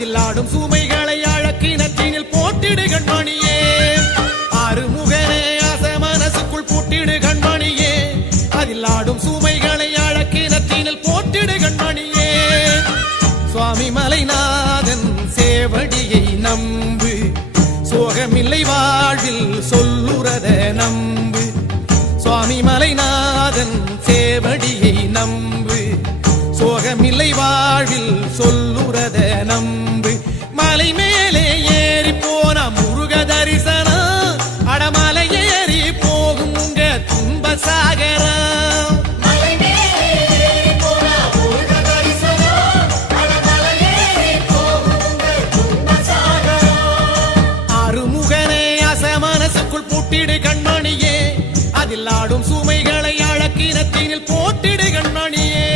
அதில் ஆடும் சுமைகளை அழக்கினத்தினில் போட்டிடு கண்மணியே. ஆறுமுகனே அசமனசுக்குள் பூட்டிடு கண்மணியே. அதில் ஆடும் சுமைகளை அழக்கினத்தினில் போட்டிடு கண்மணியே. சுவாமி மலைநாதன் சேவடியை நம்பு, சோகமில்லை வாழ்வில் சொல்லுறத நம்பு. சுவாமி மலைநாதன் சேவடியை நம்பு, சோகமில்லை வாழ்வில் சொல்லுறத நம்பு. மலை மேலே ஏறி போன முருக தரிசனம், அடமலை ஏறி போகும் உங்க துன்ப சாகரம். ஆறுமுகனே அசமனசுக்குள் பூட்டிடு கண்மணியே. அதில் ஆடும் சுமைகளை அழக்கினத்தினில் போட்டிடு கண்மணியே.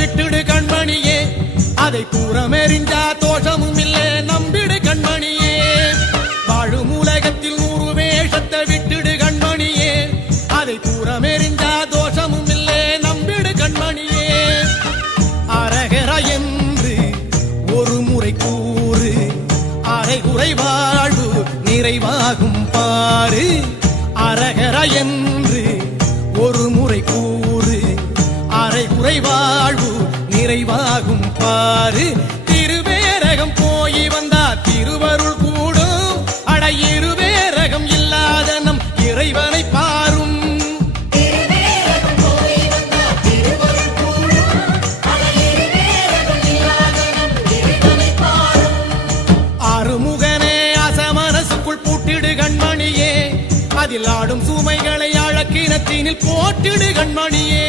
விட்டுடு கண்மணியே. அதை தூரமெறிஞ்சா தோஷமும் இல்லை நம்பிடு கண்மணியே. வாழும் உலகத்தில் 100 வேஷத்தை விட்டுடு கண்மணியே. அதை தூரமெறிஞ்சா தோஷமும் இல்லை நம்பிடு கண்மணியே. அரகர என்று ஒரு முறை கூறு, அரைகுறை வாழ்வு நிறைவாகும் பாரு. அரகர என்று ஒரு முறை கூறு, அரைகுறை வாழ்வு நிறைவாகும் பாரு. திருவேரகம் போய் வந்தா திருவருள் கூடும், அட இருவேரகம் இல்லாத நம் இறைவனை பாரும். ஆறுமுகனே அசமனசுக்குள் பூட்டிடு கண்மணியே. அதில் ஆடும் சுமைகளை அழக்கினத்தினில் போட்டிடு கண்மணியே.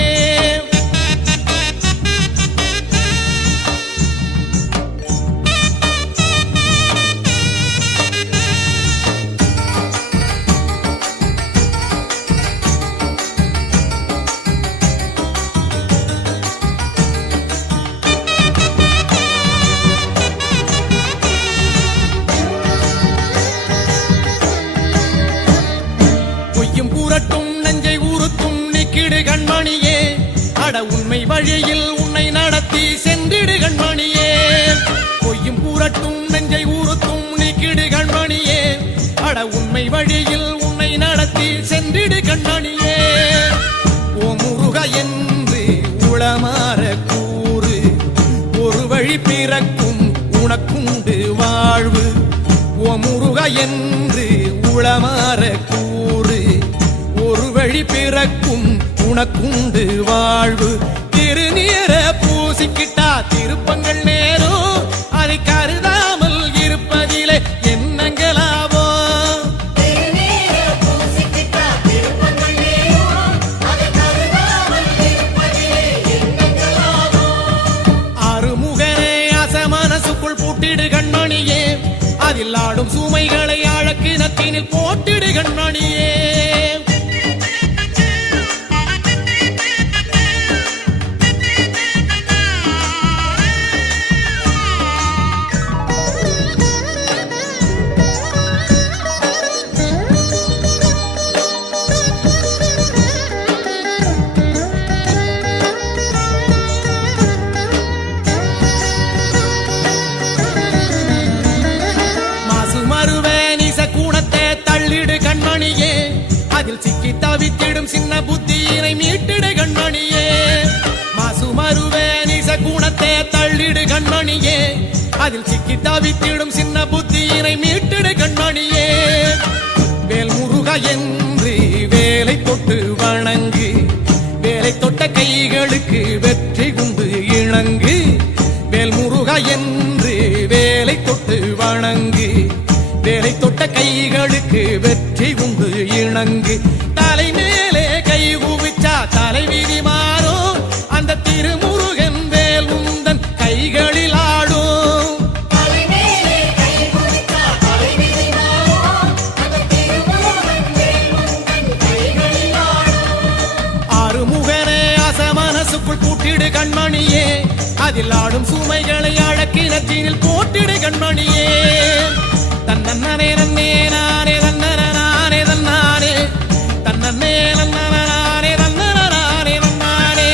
புரட்டும் நெஞ்சை உறுத்தும் நிக்கிடு கண்மணியே. அட உண்மை வழியில் உன்னை நடத்தி சென்றிடு கண்மணியே. பொய்யும் புரட்டும் நெஞ்சை உறுத்தும் நிக்கிடு கண்மணியே. அட உண்மை வழியில் உன்னை நடத்தி சென்றிடு கண்மணியே. ஓ முருக என்று உளமாற கூறு, ஒரு வழி பிறக்கும் உனக்குண்டு வாழ்வு. ஓ முருக என்று உளமாற கூறு, ஒரு வழி பிறக்கும் உனக்குண்டு வாழ்வு. திருநீர பூசிக்கிட்டா திருப்பங்கள் நேரும், அதை கருதாமல் இருப்பதிலே என்னங்களாவோ. ஆறுமுகனே அசமனசுக்குள் பூட்டிடு கண்மணியே. அதில் ஆடும் சுமைகளை அழக்கினத்தினில் போட்டிடு கண்மணியே. அதில் சிக்கி தவித்திடும் சின்ன புத்தியினை மீட்டிடு கண்மணியே. மாசுமருவே நிச குணத்தை தள்ளிடு கண்மணியே. அதில் சிக்கி தவித்திடும் சின்ன புத்தியினை மீட்டிடு கண்மணியே. வேல் முருக என்று வேலை தொட்டு வணங்கு, வேலை தொட்ட கைகளுக்கு வெற்றி குண்டு இணங்கு. வேல் முருக என்று வேலை தொட்டு வணங்கு, வேலை தொட்ட கைகளுக்கு வெற்றி உண்டு இணங்கு. தலை மேலே கை குவிச்சா தலைவிதி மாறும், அந்த திருமுருகன் வேல் உந்தன் கைகளில் ஆடும். தலை மேலே கை குவிச்சா கண்மணியே அதில் ஆடும் சுமைகளை அழக்கினத்தினில் போட்டிடு கண்மணியே தன்னே நன்னே நானே தன்னே தன்னானே தன்னே நன்னானே தன்னானே நன்னானே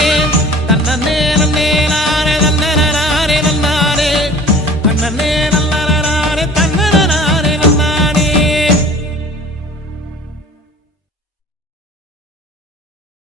தன்னே நன்னே நானே தன்னானே நன்னானே தன்னே